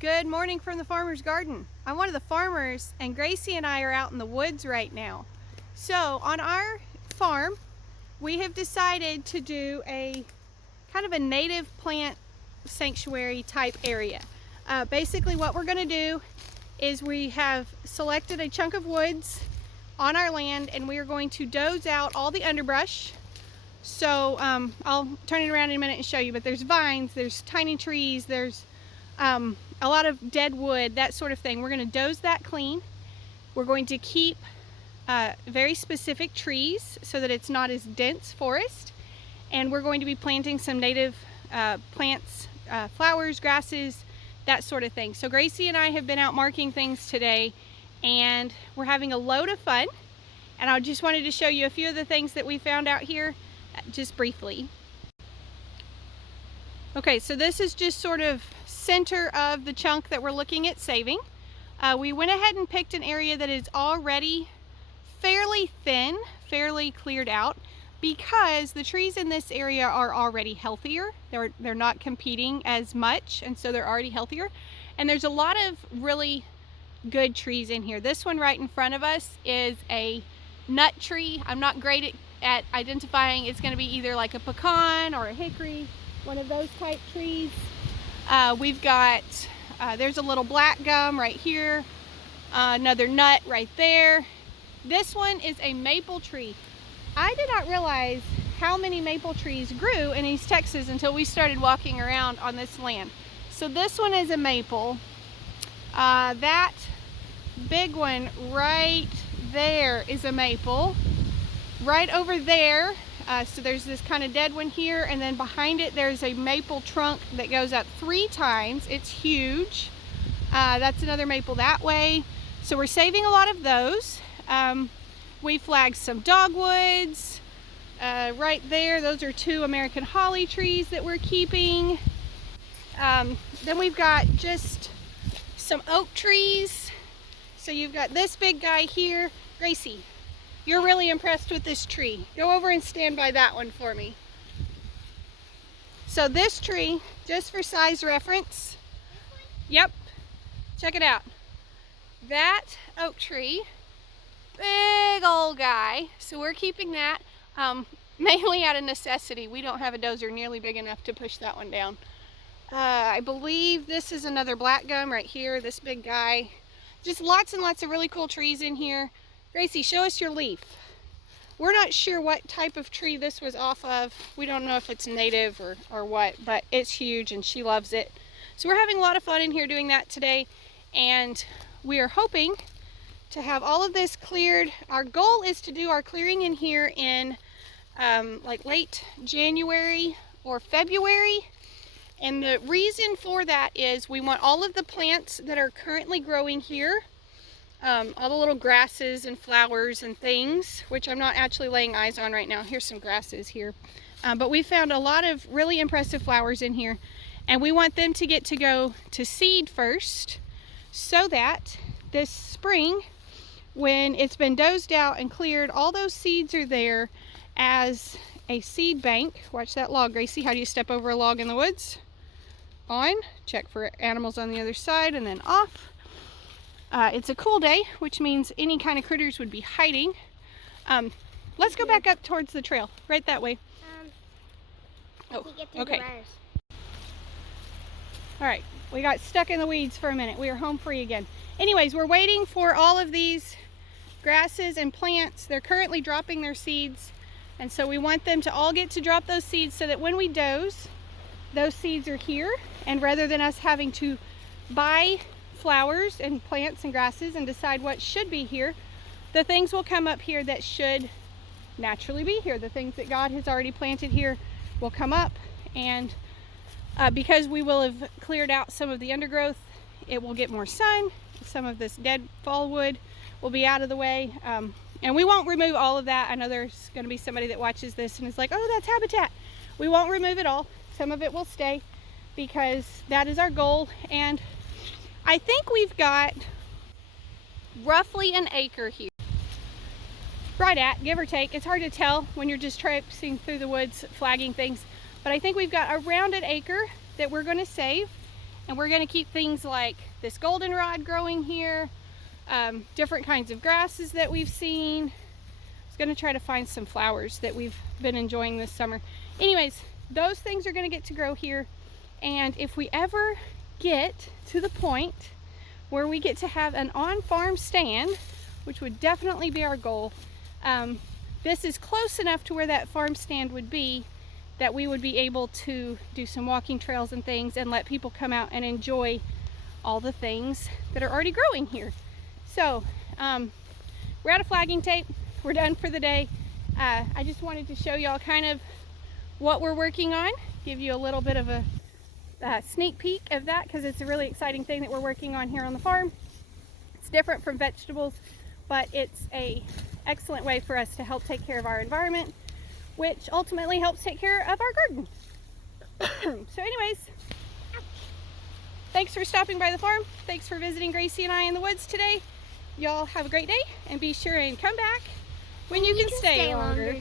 Good morning from the farmer's garden. I'm one of the farmers, and Gracie and I are out in the woods right now. So on our farm, we have decided to do a kind of a native plant sanctuary type area. Basically what we're going to do is we have selected a chunk of woods on our land, and we are going to doze out all the underbrush. So I'll turn it around in a minute and show you, but there's vines, there's tiny trees, there's a lot of dead wood, that sort of thing. We're going to doze that clean. We're going to keep very specific trees so that it's not as dense forest, and we're going to be planting some native plants, flowers, grasses, that sort of thing. So Gracie and I have been out marking things today, and we're having a load of fun, and I just wanted to show you a few of the things that we found out here just briefly. Okay, so this is just sort of center of the chunk that we're looking at saving. We went ahead and picked an area that is already fairly thin, fairly cleared out, because the trees in this area are already healthier. They're not competing as much, and so they're already healthier. And there's a lot of really good trees in here. This one right in front of us is a nut tree. I'm not great at identifying. It's going to be either like a pecan or a hickory, one of those type trees. We've got, there's a little black gum right here, another nut right there. This one is a maple tree. I did not realize how many maple trees grew in East Texas until we started walking around on this land. So this one is a maple. That big one right there is a maple. Right over there, so there's this kind of dead one here, and then behind it there's a maple trunk that goes up 3 times. It's huge. That's another maple that way. So we're saving a lot of those. We flagged some dogwoods right there. Those are 2 American holly trees that we're keeping. Then we've got just some oak trees. So you've got this big guy here. Gracie, you're really impressed with this tree. Go over and stand by that one for me. So this tree, just for size reference, yep, check it out. That oak tree, big old guy. So we're keeping that mainly out of necessity. We don't have a dozer nearly big enough to push that one down. I believe this is another black gum right here, this big guy. Just lots and lots of really cool trees in here. Gracie, show us your leaf. We're not sure what type of tree this was off of. We don't know if it's native or what, but it's huge and she loves it. So we're having a lot of fun in here doing that today, and we are hoping to have all of this cleared. Our goal is to do our clearing in here in like late January or February. And the reason for that is we want all of the plants that are currently growing here, all the little grasses and flowers and things, which I'm not actually laying eyes on right now. Here's some grasses here. But we found a lot of really impressive flowers in here, and we want them to get to go to seed first, so that this spring, when it's been dozed out and cleared, all those seeds are there as a seed bank. Watch that log, Gracie. How do you step over a log in the woods? On, check for animals on the other side, and then off. It's a cool day, which means any kind of critters would be hiding. Let's go back up towards the trail, right that way. Oh, okay. All right, we got stuck in the weeds for a minute. We are home free again. Anyways, we're waiting for all of these grasses and plants. They're currently dropping their seeds, and so we want them to all get to drop those seeds so that when we doze, those seeds are here, and rather than us having to buy flowers and plants and grasses and decide what should be here, the things will come up here that should naturally be here. The things that God has already planted here will come up, and because we will have cleared out some of the undergrowth, it will get more sun. Some of this dead fall wood will be out of the way, and we won't remove all of that. I know there's going to be somebody that watches this and is like, oh, that's habitat. We won't remove it all. Some of it will stay, because that is our goal. And I think we've got roughly an acre here. Right at, give or take. It's hard to tell when you're just traipsing through the woods flagging things, but I think we've got around an acre that we're going to save. And we're going to keep things like this goldenrod growing here, different kinds of grasses that we've seen. I was going to try to find some flowers that we've been enjoying this summer. Anyways, those things are going to get to grow here. And if we ever get to the point where we get to have an on-farm stand, which would definitely be our goal, this is close enough to where that farm stand would be that we would be able to do some walking trails and things and let people come out and enjoy all the things that are already growing here. So we're out of flagging tape. We're done for the day. I just wanted to show y'all kind of what we're working on, give you a little bit of a sneak peek of that, because it's a really exciting thing that we're working on here on the farm. It's different from vegetables, but it's an excellent way for us to help take care of our environment, which ultimately helps take care of our garden. So anyways, thanks for stopping by the farm. Thanks for visiting Gracie and I in the woods today. Y'all have a great day, and be sure and come back when you can stay longer.